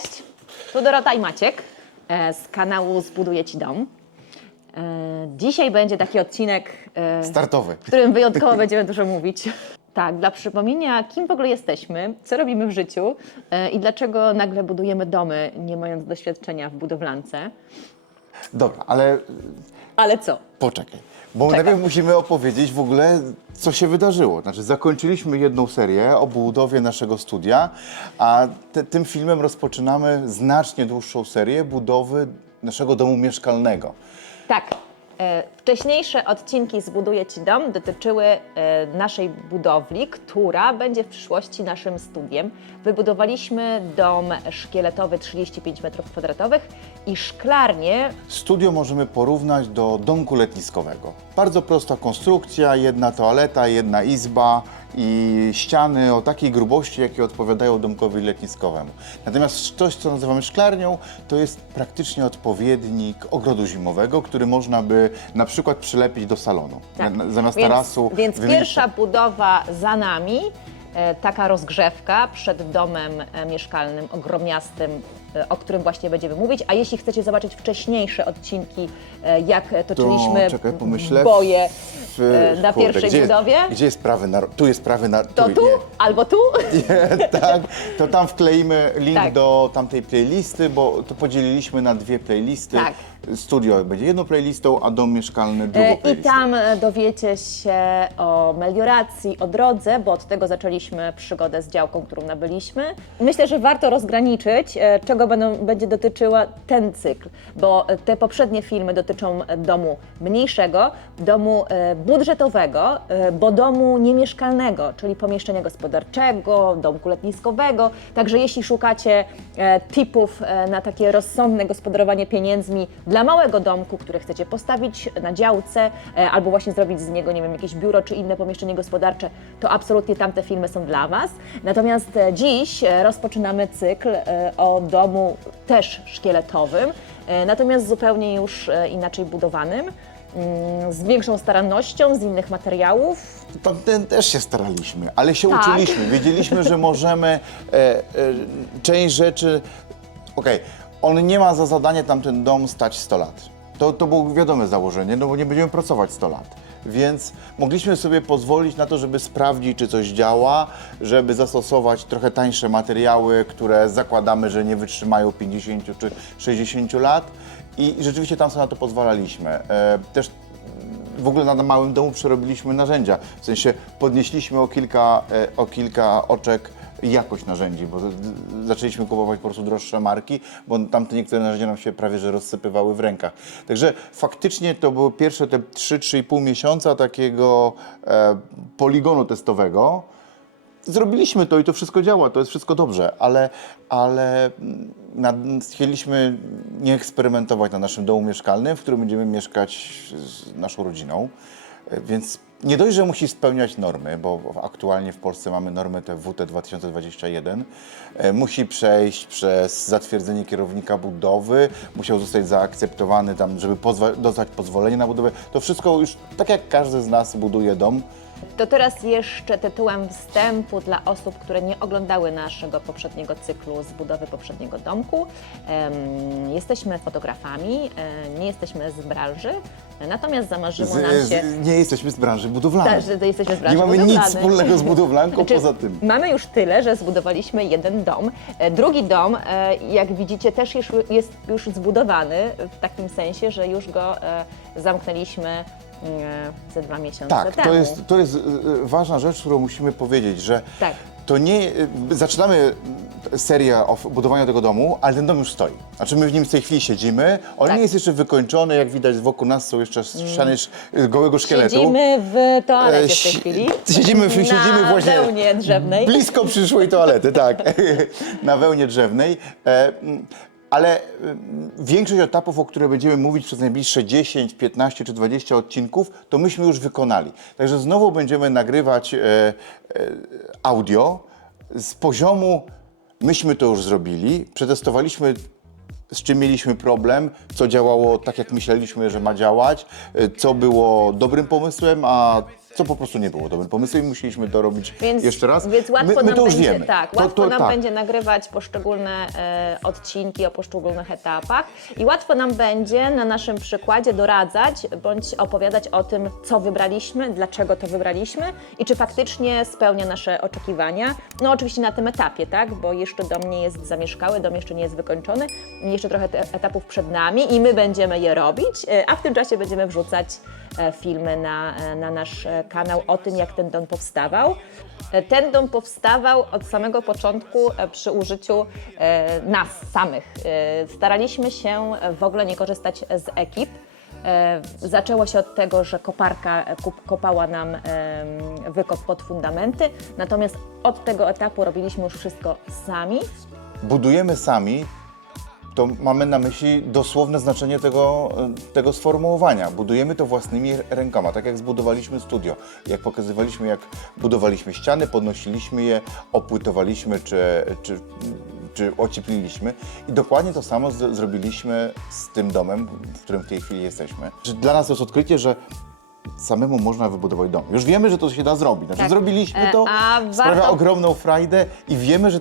Cześć, tu Dorota i Maciek z kanału Zbuduję Ci dom. Dzisiaj będzie taki odcinek Startowy. w którym wyjątkowo będziemy dużo mówić. Tak, dla przypomnienia, kim w ogóle jesteśmy, co robimy w życiu i dlaczego nagle budujemy domy, nie mając doświadczenia w budowlance. Dobra, ale Ale co? poczekaj, bo Czekam. najpierw musimy opowiedzieć w ogóle, co się wydarzyło. Znaczy, zakończyliśmy jedną serię o budowie naszego studia, a tym filmem rozpoczynamy znacznie dłuższą serię budowy naszego domu mieszkalnego. Tak. Wcześniejsze odcinki Zbuduję Ci dom dotyczyły naszej budowli, która będzie w przyszłości naszym studiem. Wybudowaliśmy dom szkieletowy 35 m2 i szklarnię. Studio możemy porównać do domku letniskowego. Bardzo prosta konstrukcja, jedna toaleta, jedna izba i ściany o takiej grubości, jakie odpowiadają domkowi letniskowemu. Natomiast coś, co nazywamy szklarnią, to jest praktycznie odpowiednik ogrodu zimowego, który można by na przykład przylepić do salonu. Tak. Zamiast Więc- tarasu Więc wymienić- pierwsza budowa za nami, taka rozgrzewka przed domem mieszkalnym, ogromniastym, o którym właśnie będziemy mówić. A jeśli chcecie zobaczyć wcześniejsze odcinki, jak toczyliśmy czekaj, pomyślę. boje na Kurde, pierwszej budowie, Gdzie jest prawy tu jest prawy to tu nie. albo tu. Nie, tak, to tam wkleimy link Tak. do tamtej playlisty, bo to podzieliliśmy na dwie playlisty. Tak. Studio będzie jedną playlistą, a dom mieszkalny drugą I playlistą. tam dowiecie się o melioracji, o drodze, bo od tego zaczęliśmy przygodę z działką, którą nabyliśmy. Myślę, że warto rozgraniczyć, czego będzie dotyczyła ten cykl, bo te poprzednie filmy dotyczą domu mniejszego, domu budżetowego, bo domu niemieszkalnego, czyli pomieszczenia gospodarczego, domku letniskowego. Także jeśli szukacie tipów na takie rozsądne gospodarowanie pieniędzmi dla małego domku, który chcecie postawić na działce albo właśnie zrobić z niego, nie wiem, jakieś biuro czy inne pomieszczenie gospodarcze, to absolutnie tamte filmy są dla Was. Natomiast dziś rozpoczynamy cykl o domu też szkieletowym, natomiast zupełnie już inaczej budowanym, z większą starannością, z innych materiałów. Tamten też się staraliśmy, ale się Tak. uczyliśmy. Wiedzieliśmy, że możemy część rzeczy... Okej, on nie ma za zadanie tamten dom stać 100 lat. To było wiadome założenie, no bo nie będziemy pracować 100 lat. Więc mogliśmy sobie pozwolić na to, żeby sprawdzić, czy coś działa, żeby zastosować trochę tańsze materiały, które zakładamy, że nie wytrzymają 50 czy 60 lat. I rzeczywiście tam sobie na to pozwalaliśmy. Też w ogóle na małym domu przerobiliśmy narzędzia. W sensie podnieśliśmy o kilka oczek jakość narzędzi, bo zaczęliśmy kupować po prostu droższe marki, bo tamte niektóre narzędzia nam się prawie że rozsypywały w rękach. Także faktycznie to były pierwsze te 3-3,5 miesiąca takiego poligonu testowego. Zrobiliśmy to i to wszystko działa, to jest wszystko dobrze, ale chcieliśmy nie eksperymentować na naszym domu mieszkalnym, w którym będziemy mieszkać z naszą rodziną, więc nie dość, że musi spełniać normy, bo aktualnie w Polsce mamy normę TWT 2021, musi przejść przez zatwierdzenie kierownika budowy, musiał zostać zaakceptowany tam, żeby dostać pozwolenie na budowę. To wszystko już tak jak każdy z nas buduje dom. To teraz jeszcze tytułem wstępu dla osób, które nie oglądały naszego poprzedniego cyklu z budowy poprzedniego domku. Jesteśmy fotografami, nie jesteśmy z branży, natomiast zamarzyło nam się... Nie jesteśmy z branży budowlanej. Tak, że jesteśmy z branży Nie mamy nic budowlanej. wspólnego z budowlanką Znaczy, poza tym. Mamy już tyle, że zbudowaliśmy jeden dom. Drugi dom, jak widzicie, też jest już zbudowany w takim sensie, że już go zamknęliśmy ze 2 miesiące Tak, temu. to jest ważna rzecz, którą musimy powiedzieć, że Tak. to nie... Zaczynamy serię o budowaniu tego domu, ale ten dom już stoi. Znaczy my w nim w tej chwili siedzimy, on Tak. nie jest jeszcze wykończony, jak widać wokół nas są jeszcze ściany gołego szkieletu. Siedzimy w toalecie w tej Si- chwili. siedzimy na właśnie wełnie drzewnej. blisko przyszłej toalety, tak, na wełnie drzewnej. Ale większość etapów, o których będziemy mówić przez najbliższe 10, 15 czy 20 odcinków, to myśmy już wykonali. Także znowu będziemy nagrywać audio z poziomu, myśmy to już zrobili, przetestowaliśmy, z czym mieliśmy problem, co działało tak, jak myśleliśmy, że ma działać, co było dobrym pomysłem, a co po prostu nie było dobrym pomysłem i musieliśmy to robić Więc, jeszcze raz. Więc łatwo my nam to już będzie, wiemy. Tak, To- łatwo to nam tak. będzie nagrywać poszczególne odcinki o poszczególnych etapach i łatwo nam będzie na naszym przykładzie doradzać bądź opowiadać o tym, co wybraliśmy, dlaczego to wybraliśmy i czy faktycznie spełnia nasze oczekiwania. No oczywiście na tym etapie, tak, bo jeszcze dom nie jest zamieszkały, dom jeszcze nie jest wykończony, jeszcze trochę etapów przed nami i my będziemy je robić, a w tym czasie będziemy wrzucać filmy na nasz kanał o tym, jak ten dom powstawał. Ten dom powstawał od samego początku przy użyciu nas samych. Staraliśmy się w ogóle nie korzystać z ekip. Zaczęło się od tego, że koparka kopała nam wykop pod fundamenty, natomiast od tego etapu robiliśmy już wszystko sami. Budujemy sami, to mamy na myśli dosłowne znaczenie tego sformułowania. Budujemy to własnymi rękoma, tak jak zbudowaliśmy studio, jak pokazywaliśmy, jak budowaliśmy ściany, podnosiliśmy je, opłytowaliśmy czy ociepliliśmy. I dokładnie to samo zrobiliśmy z tym domem, w którym w tej chwili jesteśmy. Dla nas to jest odkrycie, że samemu można wybudować dom. Już wiemy, że to się da zrobić. Znaczy, Tak. zrobiliśmy to, A sprawia warto- ogromną frajdę i wiemy, że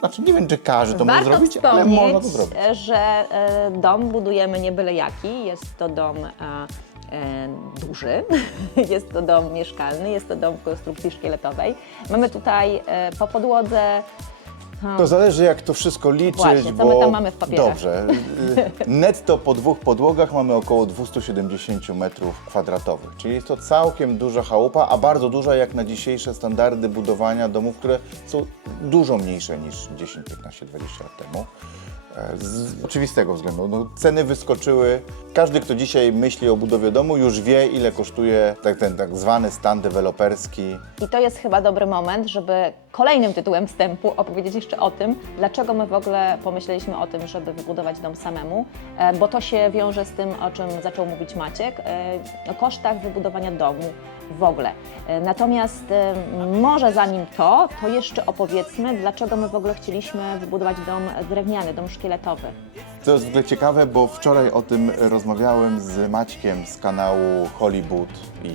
znaczy nie wiem, czy każdy to może Warto zrobić, ale wspomnieć, można to zrobić. że dom budujemy nie byle jaki, jest to dom duży, jest to dom mieszkalny, jest to dom w konstrukcji szkieletowej. Mamy tutaj po podłodze To zależy, jak to wszystko liczyć, Właśnie, co bo... my tam mamy w papierach? Dobrze. Netto po 2 podłogach mamy około 270 metrów kwadratowych, czyli jest to całkiem duża chałupa, a bardzo duża jak na dzisiejsze standardy budowania domów, które są dużo mniejsze niż 10, 15, 20 lat temu. Z oczywistego względu. No, ceny wyskoczyły. Każdy, kto dzisiaj myśli o budowie domu, już wie, ile kosztuje ten tak zwany stan deweloperski. i to jest chyba dobry moment, żeby kolejnym tytułem wstępu opowiedzieć jeszcze o tym, dlaczego my w ogóle pomyśleliśmy o tym, żeby wybudować dom samemu, bo to się wiąże z tym, o czym zaczął mówić Maciek, o kosztach wybudowania domu w ogóle. Natomiast może zanim to jeszcze opowiedzmy, dlaczego my w ogóle chcieliśmy wybudować dom drewniany, dom szkieletowy. To jest w ogóle ciekawe, bo wczoraj o tym rozmawiałem z Maćkiem z kanału Hollywood i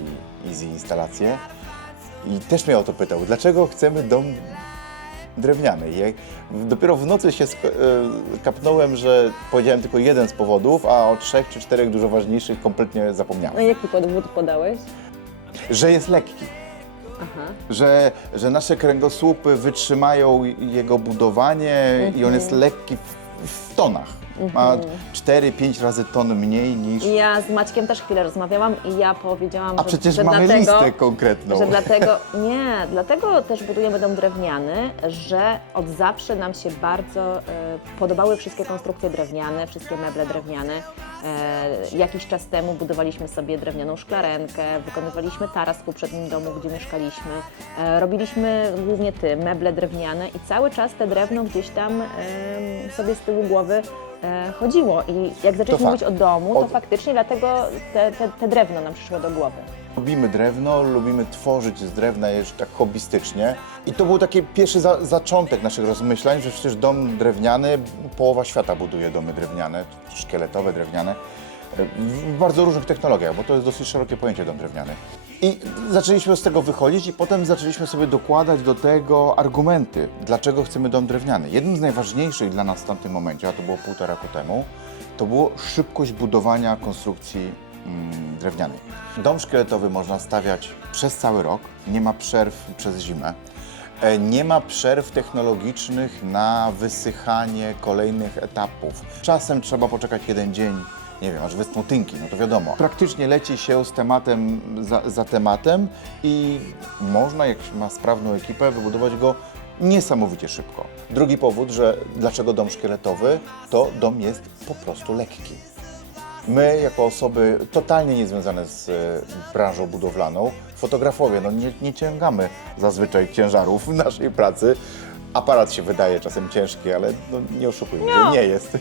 Easy Instalacje i też mnie o to pytał, dlaczego chcemy dom drewniany. I dopiero w nocy się kapnąłem, że powiedziałem tylko jeden z powodów, a o 3 czy 4 dużo ważniejszych kompletnie No zapomniałem. i jaki powód podałeś? Że jest lekki. Aha. Że nasze kręgosłupy wytrzymają jego budowanie i on jest lekki w tonach. Ma 4-5 razy ton mniej niż... Ja z Maćkiem też chwilę rozmawiałam i ja powiedziałam, A przecież że mamy dlatego, listę konkretną. że dlatego też budujemy dom drewniany, że od zawsze nam się bardzo podobały wszystkie konstrukcje drewniane, wszystkie meble drewniane. Jakiś czas temu budowaliśmy sobie drewnianą szklarenkę, wykonywaliśmy taras w poprzednim domu, gdzie mieszkaliśmy. Robiliśmy głównie meble drewniane i cały czas te drewno gdzieś tam sobie z tyłu głowy chodziło. I jak zaczęliśmy mówić o domu, to faktycznie dlatego te drewno nam przyszło do głowy. Lubimy drewno, lubimy tworzyć z drewna jeszcze tak hobbystycznie. I to był taki pierwszy zaczątek naszych rozmyślań, że przecież dom drewniany, połowa świata buduje domy drewniane, szkieletowe, drewniane, w bardzo różnych technologiach, bo to jest dosyć szerokie pojęcie dom drewniany. I zaczęliśmy z tego wychodzić i potem zaczęliśmy sobie dokładać do tego argumenty, dlaczego chcemy dom drewniany. Jednym z najważniejszych dla nas w tamtym momencie, a to było 1,5 roku temu, to było szybkość budowania konstrukcji drewnianej. Dom szkieletowy można stawiać przez cały rok, nie ma przerw przez zimę. Nie ma przerw technologicznych na wysychanie kolejnych etapów. Czasem trzeba poczekać 1 dzień, nie wiem, aż wyschną tynki, no to wiadomo. Praktycznie leci się z tematem za tematem i można, jak się ma sprawną ekipę, wybudować go niesamowicie szybko. Drugi powód, dlaczego dom szkieletowy, to dom jest po prostu lekki. My, jako osoby totalnie niezwiązane z branżą budowlaną, fotografowie, no nie ciągamy zazwyczaj ciężarów w naszej pracy. Aparat się wydaje czasem ciężki, ale no, nie oszukujmy, że nie jest.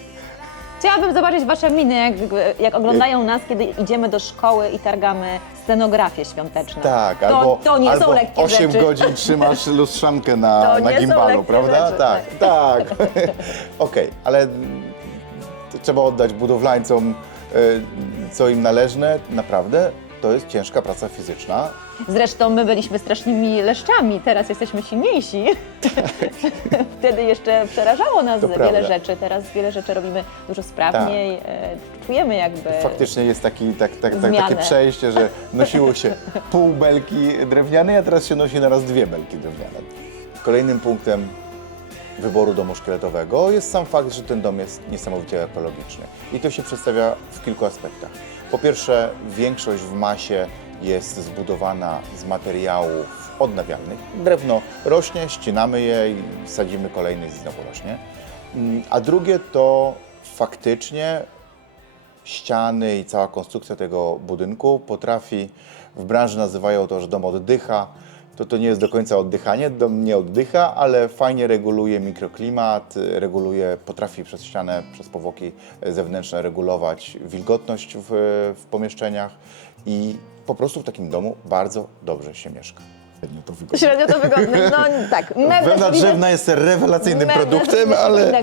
Chciałabym zobaczyć Wasze miny, jak oglądają nas, kiedy idziemy do szkoły i targamy scenografię świąteczną. Tak, to nie są albo lekkie 8 rzeczy. godzin trzymasz lustrzankę To na nie są gimbalu, lekkie prawda? rzeczy, Tak. Okej, ale to trzeba oddać budowlańcom, co im należne, naprawdę. to jest ciężka praca fizyczna. Zresztą my byliśmy strasznymi leszczami, teraz jesteśmy silniejsi. Wtedy jeszcze przerażało nas To wiele prawda. rzeczy, teraz wiele rzeczy robimy dużo sprawniej, czujemy jakby... Faktycznie jest takie Zmianę. przejście, że nosiło się pół belki drewnianej, a teraz się nosi naraz 2 belki drewniane. Kolejnym punktem wyboru domu szkieletowego jest sam fakt, że ten dom jest niesamowicie ekologiczny. I to się przedstawia w kilku aspektach. Po pierwsze, większość w masie jest zbudowana z materiałów odnawialnych. Drewno rośnie, ścinamy je i sadzimy kolejny i znowu rośnie. A drugie to faktycznie ściany i cała konstrukcja tego budynku potrafi, w branży nazywają to, że dom oddycha. To nie jest do końca oddychanie, dom nie oddycha, ale fajnie reguluje mikroklimat, potrafi przez ścianę, przez powłoki zewnętrzne regulować wilgotność w pomieszczeniach i po prostu w takim domu bardzo dobrze się mieszka. To wygodne. Średnio to wygodne, no tak. Wełna drzewna jest rewelacyjnym produktem, ale...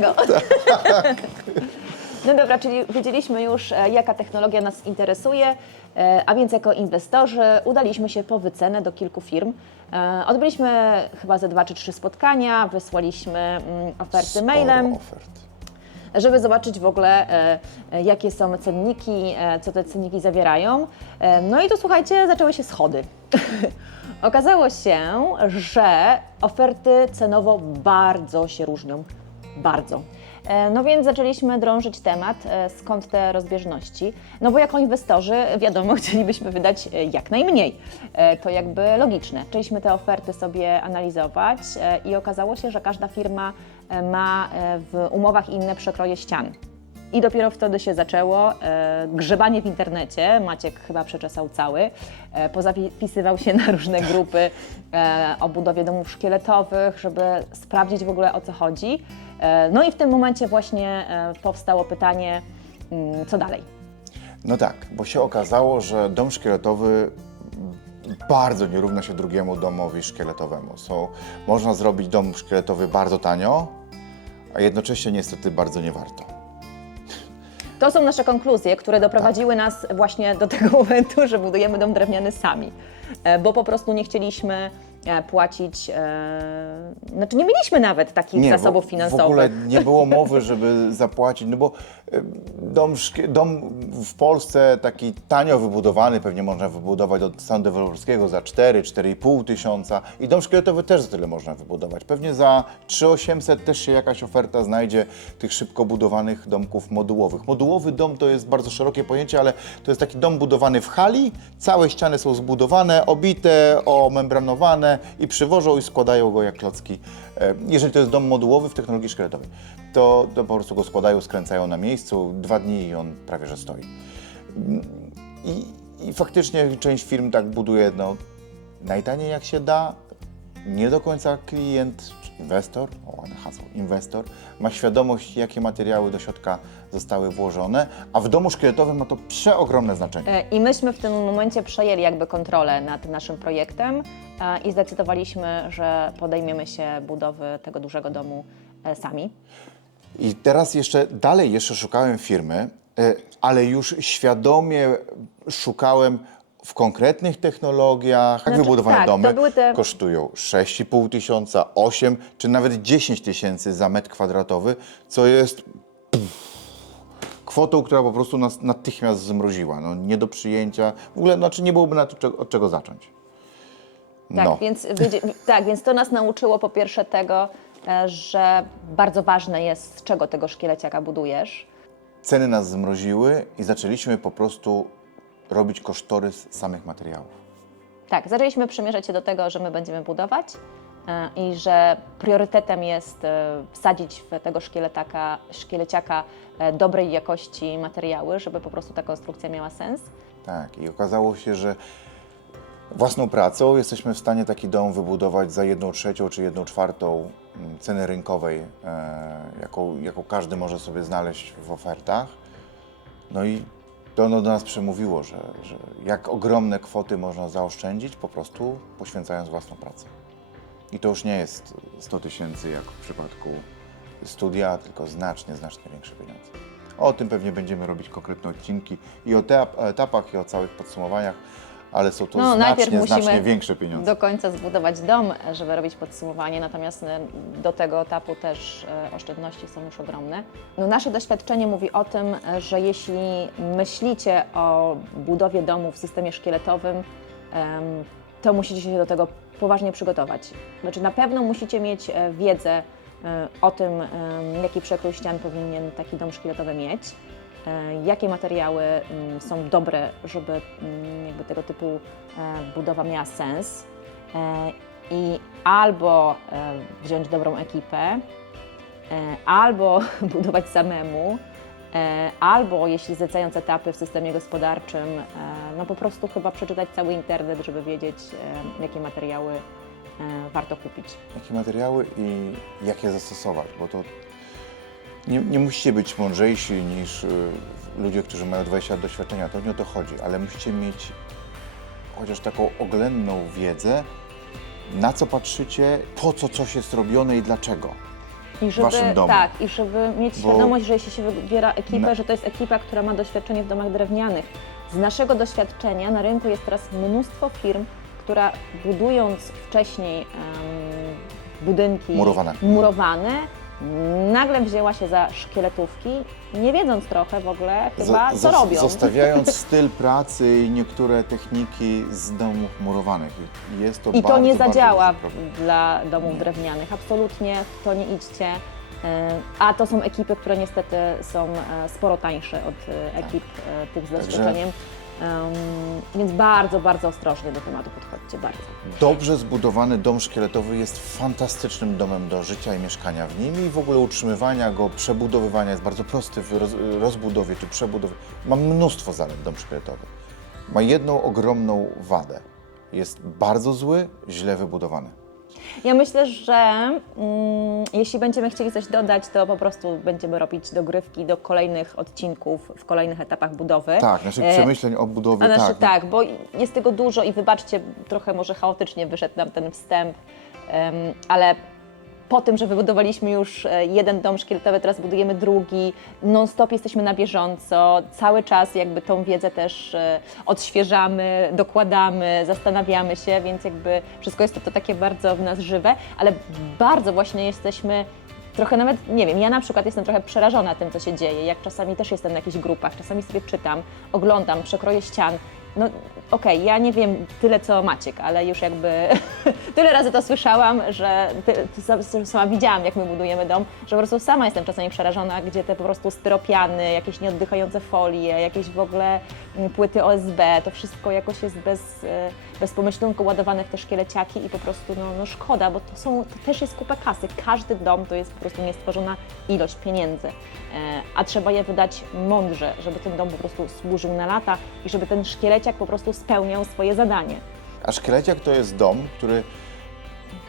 No dobra, czyli wiedzieliśmy już, jaka technologia nas interesuje, a więc jako inwestorzy udaliśmy się po wycenę do kilku firm. Odbyliśmy chyba ze 2 czy 3 spotkania, wysłaliśmy oferty mailem, Ofert. żeby zobaczyć w ogóle, jakie są cenniki, co te cenniki zawierają. No i tu słuchajcie, zaczęły się schody. Okazało się, że oferty cenowo bardzo się różnią. Bardzo. No więc zaczęliśmy drążyć temat, skąd te rozbieżności. No bo jako inwestorzy, wiadomo, chcielibyśmy wydać jak najmniej. To jakby logiczne. Zaczęliśmy te oferty sobie analizować i okazało się, że każda firma ma w umowach inne przekroje ścian. I dopiero wtedy się zaczęło grzebanie w internecie. Maciek chyba przeczesał cały. Pozapisywał się na różne grupy o budowie domów szkieletowych, żeby sprawdzić w ogóle o co chodzi. No i w tym momencie właśnie powstało pytanie, co dalej? No tak, bo się okazało, że dom szkieletowy bardzo nie równa się drugiemu domowi szkieletowemu. Można zrobić dom szkieletowy bardzo tanio, a jednocześnie niestety bardzo nie warto. To są nasze konkluzje, które doprowadziły nas właśnie do tego momentu, że budujemy dom drewniany sami, bo po prostu nie chcieliśmy płacić, znaczy nie mieliśmy nawet takich zasobów finansowych. W ogóle nie było mowy, żeby zapłacić, no bo dom w Polsce taki tanio wybudowany, pewnie można wybudować od stanu deweloperskiego za 4-4,5 tysiąca i dom szkieletowy też za tyle można wybudować. Pewnie za 3800 też się jakaś oferta znajdzie tych szybko budowanych domków modułowych. Modułowy dom to jest bardzo szerokie pojęcie, ale to jest taki dom budowany w hali, całe ściany są zbudowane, obite, omembranowane i przywożą i składają go jak klocki. Jeżeli to jest dom modułowy w technologii szkieletowej, to po prostu go składają, skręcają na miejscu, 2 dni i on prawie że stoi. I faktycznie część firm tak buduje najtaniej jak się da. Nie do końca klient, czy inwestor, ładne hasło, inwestor, ma świadomość, jakie materiały do środka zostały włożone, a w domu szkieletowym ma to przeogromne znaczenie. I myśmy w tym momencie przejęli jakby kontrolę nad naszym projektem i zdecydowaliśmy, że podejmiemy się budowy tego dużego domu sami. I teraz dalej szukałem firmy, ale już świadomie szukałem w konkretnych technologiach. Tak wybudowane tak, domy to były te... kosztują 6,5 tysiąca, 8 czy nawet 10 tysięcy za metr kwadratowy, co jest kwotą, która po prostu nas natychmiast zmroziła. No, nie do przyjęcia. W ogóle nie byłoby od czego zacząć. Tak, No. więc to nas nauczyło po pierwsze tego, że bardzo ważne jest, z czego tego szkieleciaka budujesz. Ceny nas zmroziły i zaczęliśmy po prostu robić kosztorys samych materiałów. Tak, zaczęliśmy przymierzać się do tego, że my będziemy budować i że priorytetem jest wsadzić w tego szkieleciaka dobrej jakości materiały, żeby po prostu ta konstrukcja miała sens. Tak, i okazało się, że własną pracą jesteśmy w stanie taki dom wybudować za 1/3 czy 1/4 ceny rynkowej, jaką każdy może sobie znaleźć w ofertach. No i to do nas przemówiło, że jak ogromne kwoty można zaoszczędzić, po prostu poświęcając własną pracę. I to już nie jest 100 tysięcy jak w przypadku studia, tylko znacznie większe pieniądze. O tym pewnie będziemy robić konkretne odcinki i o etapach, i o całych podsumowaniach, ale są to najpierw znacznie musimy większe pieniądze. do końca zbudować dom, żeby robić podsumowanie, natomiast do tego etapu też oszczędności są już ogromne. No, nasze doświadczenie mówi o tym, że jeśli myślicie o budowie domu w systemie szkieletowym, to musicie się do tego poważnie przygotować. Znaczy na pewno musicie mieć wiedzę o tym, jaki przekrój ścian powinien taki dom szkieletowy mieć, jakie materiały są dobre, żeby jakby tego typu budowa miała sens i albo wziąć dobrą ekipę, albo budować samemu, albo jeśli zlecając etapy w systemie gospodarczym, no po prostu chyba przeczytać cały internet, żeby wiedzieć, jakie materiały warto kupić. Jakie materiały i jak je zastosować, bo to nie musicie być mądrzejsi niż ludzie, którzy mają 20 lat doświadczenia, to nie o to chodzi, ale musicie mieć chociaż taką oględną wiedzę, na co patrzycie, po co coś jest robione i dlaczego. I w waszym domu. Tak, i żeby mieć Bo- świadomość, że jeśli się wybiera ekipę, że to jest ekipa, która ma doświadczenie w domach drewnianych. Z naszego doświadczenia na rynku jest teraz mnóstwo firm, która budując wcześniej budynki murowane, nagle wzięła się za szkieletówki, nie wiedząc trochę w ogóle chyba, co robią. Zostawiając styl pracy i niektóre techniki z domów murowanych. Jest to I to bardzo, nie bardzo zadziała duży problem. dla domów drewnianych. Absolutnie w to nie idźcie. A to są ekipy, które niestety są sporo tańsze od ekip tych z doświadczeniem. Więc bardzo, bardzo ostrożnie do tematu podchodźcie, bardzo. Dobrze zbudowany dom szkieletowy jest fantastycznym domem do życia i mieszkania w nim i w ogóle utrzymywania go, przebudowywania jest bardzo prosty w rozbudowie czy przebudowie. Ma mnóstwo zalet dom szkieletowy. Ma jedną ogromną wadę. Jest bardzo zły, źle wybudowany. Ja myślę, że jeśli będziemy chcieli coś dodać, to po prostu będziemy robić dogrywki do kolejnych odcinków w kolejnych etapach budowy. Tak, naszych przemyśleń o budowie, Tak, bo jest tego dużo i wybaczcie, trochę może chaotycznie wyszedł nam ten wstęp, ale po tym, że wybudowaliśmy już jeden dom szkieletowy, teraz budujemy drugi, non-stop jesteśmy na bieżąco, cały czas jakby tą wiedzę też odświeżamy, dokładamy, zastanawiamy się, więc jakby wszystko jest to takie bardzo w nas żywe, ale bardzo właśnie jesteśmy trochę nawet, nie wiem, ja na przykład jestem trochę przerażona tym, co się dzieje, jak czasami też jestem na jakichś grupach, czasami sobie czytam, oglądam, przekroję ścian. No okej, ja nie wiem tyle co Maciek, ale już jakby tyle razy to słyszałam, że sama widziałam, jak my budujemy dom, że po prostu sama jestem czasami przerażona, gdzie te po prostu styropiany, jakieś nieoddychające folie, jakieś w ogóle płyty OSB, to wszystko jakoś jest bez pomyślunku ładowane w te szkieleciaki i po prostu no szkoda, bo to też jest kupa kasy. Każdy dom to jest po prostu niestworzona ilość pieniędzy, a trzeba je wydać mądrze, żeby ten dom po prostu służył na lata i żeby ten szkieleciak po prostu spełniał swoje zadanie. A szkieleciak to jest dom, który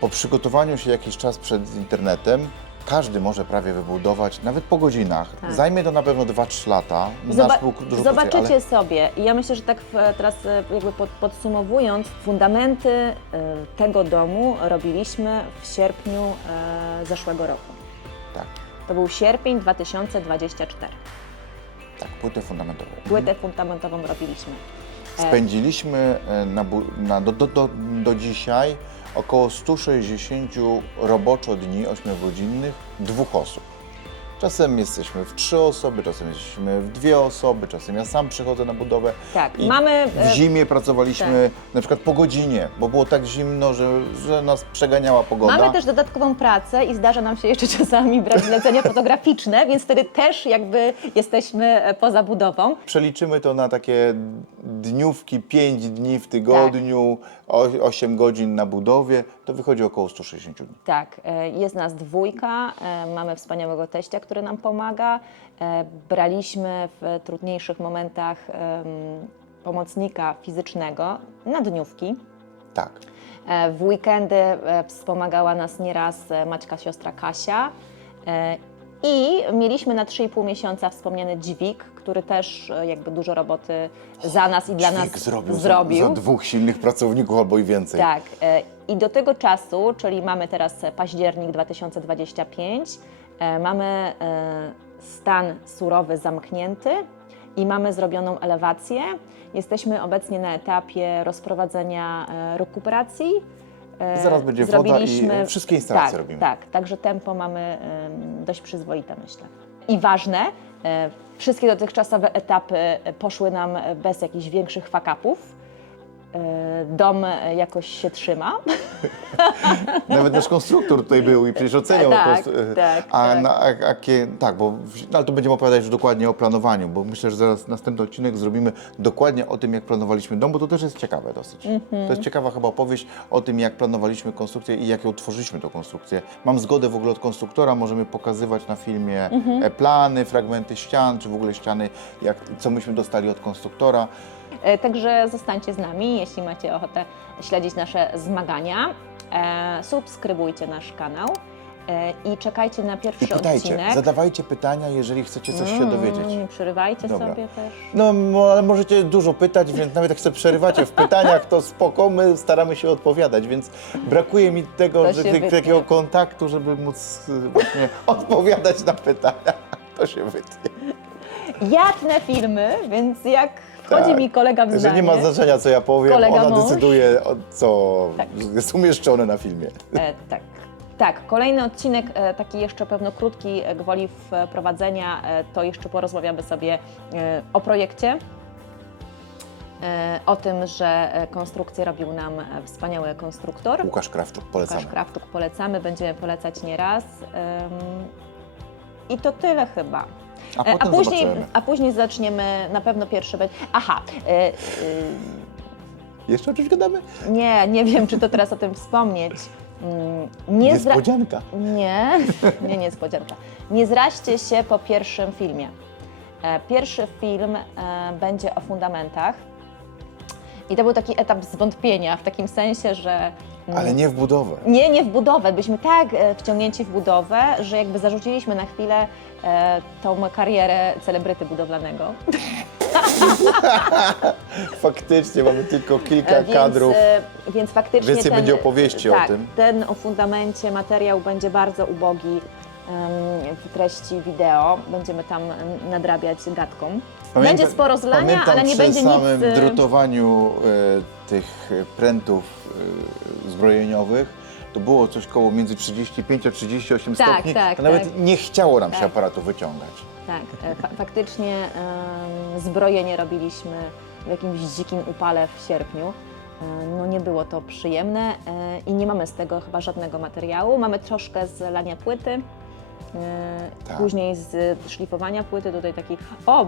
po przygotowaniu się jakiś czas przed internetem każdy może prawie wybudować, nawet po godzinach. Tak. Zajmie to na pewno 2-3 lata. Nasz był dużo Zobaczycie krócej, sobie. I ja myślę, że tak teraz jakby podsumowując, fundamenty tego domu robiliśmy w sierpniu zeszłego roku. Tak, To był sierpień 2024. tak, płytę fundamentową. Płytę fundamentową robiliśmy. Spędziliśmy do dzisiaj około 160 roboczo dni 8-godzinnych 2 osób. Czasem jesteśmy w 3 osoby, czasem jesteśmy w 2 osoby, czasem ja sam przychodzę na budowę. Tak, I mamy, w zimie pracowaliśmy na przykład po godzinie, bo było tak zimno, że nas przeganiała pogoda. Mamy też dodatkową pracę i zdarza nam się jeszcze czasami brać zlecenia fotograficzne, więc wtedy też jakby jesteśmy poza budową. Przeliczymy to na takie dniówki, 5 dni w tygodniu, 8 godzin na budowie, to wychodzi około 160 dni. Tak, jest nas dwójka, mamy wspaniałego teścia, który nam pomaga. Braliśmy w trudniejszych momentach pomocnika fizycznego na dniówki. Tak. W weekendy wspomagała nas nieraz Maćka siostra Kasia. I mieliśmy na 3,5 miesiąca wspomniany dźwig, który też jakby dużo roboty za nas i dla nas zrobił. Za 2 silnych pracowników albo i więcej. Tak. I do tego czasu, czyli mamy teraz październik 2025, mamy stan surowy zamknięty i mamy zrobioną elewację. Jesteśmy obecnie na etapie rozprowadzenia rekuperacji. Zaraz będzie woda i wszystkie instalacje robimy. Tak, także tempo mamy dość przyzwoite, myślę. I ważne, wszystkie dotychczasowe etapy poszły nam bez jakichś większych fuck-upów. Dom jakoś się trzyma. Nawet nasz konstruktor tutaj był i przecież oceniał. Tak, tak. Bo ale to będziemy opowiadać już dokładnie o planowaniu, bo myślę, że zaraz następny odcinek zrobimy dokładnie o tym, jak planowaliśmy dom, bo to też jest ciekawe dosyć. To jest ciekawa chyba opowieść o tym, jak planowaliśmy konstrukcję i jak ją tworzyliśmy, tą konstrukcję. Mam zgodę w ogóle od konstruktora, możemy pokazywać na filmie plany, fragmenty ścian, czy w ogóle ściany, co myśmy dostali od konstruktora. Także zostańcie z nami, jeśli macie ochotę śledzić nasze zmagania. Subskrybujcie nasz kanał i czekajcie na pierwszy I pytajcie, odcinek. zadawajcie pytania, jeżeli chcecie coś się dowiedzieć. Nie przerywajcie Dobra. sobie też. No, ale możecie dużo pytać, więc nawet jak sobie przerywacie w pytaniach, to spoko, my staramy się odpowiadać, więc brakuje mi tego, To że się wytnie. takiego kontaktu, żeby móc właśnie odpowiadać na pytania. To się wytnie. Ja tnę filmy, więc jak wchodzi mi kolega w Że zdanie... nie ma znaczenia, co ja powiem, Kolega ona mąż. decyduje, co Tak. jest umieszczone na filmie. Tak. Tak, kolejny odcinek, taki jeszcze pewno krótki, gwoli wprowadzenia, to jeszcze porozmawiamy sobie o projekcie, o tym, że konstrukcję robił nam wspaniały konstruktor. Łukasz Krawczuk, polecamy. Łukasz Krawczuk polecamy, będziemy polecać nieraz. I to tyle chyba. A potem zobaczymy. A później zaczniemy, na pewno pierwszy będzie... Aha, Jeszcze o czymś gadamy? nie wiem, czy to teraz o tym wspomnieć. Niespodzianka. Nie niespodzianka. Nie zraźcie się po pierwszym filmie. Pierwszy film będzie o fundamentach. I to był taki etap zwątpienia, w takim sensie, że... Ale nie w budowę. Nie w budowę. Byliśmy tak wciągnięci w budowę, że jakby zarzuciliśmy na chwilę tą karierę celebryty budowlanego. Faktycznie, mamy tylko kilka kadrów. Więc faktycznie Więcej będzie opowieści o tym. Ten o fundamencie materiał będzie bardzo ubogi w treści wideo. Będziemy tam nadrabiać gadką. Będzie sporo zlania, ale nie będzie nic... Pamiętam przy samym drutowaniu tych prętów zbrojeniowych, to było coś koło między 35 a 38 Tak, stopni. tak, to nawet tak. nie chciało nam się Tak. aparatu wyciągać. Tak, faktycznie zbrojenie robiliśmy w jakimś dzikim upale w sierpniu. No nie było to przyjemne i nie mamy z tego chyba żadnego materiału. Mamy troszkę z lania płyty, Tak. później z szlifowania płyty. Tutaj taki,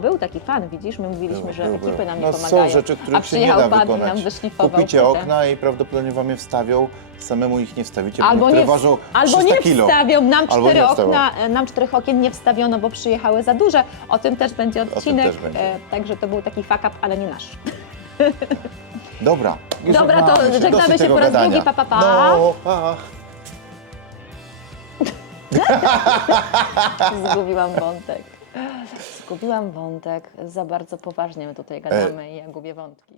był taki pan, widzisz, my mówiliśmy, że ekipy nam nie No, pomagają, są rzeczy, a których się nie przyjechał da pan i wykonać. nam wyszlifował Kupicie płytę. okna i prawdopodobnie wam je wstawią, samemu ich nie wstawicie, bo Albo niektóre nie, ważą 300 albo nie kilo. wstawią, Albo nie wstawią. nam 4 okien nie wstawiono, bo przyjechały za duże. O tym też będzie odcinek, też będzie. Także to był taki fuck up, ale nie nasz. Dobra, już Dobra, to żegnamy żegnamy Dosyć się tego po raz gadania. drugi, pa, pa, pa. No, pa. Zgubiłam wątek. Za bardzo poważnie my tutaj gadamy i ja gubię wątki.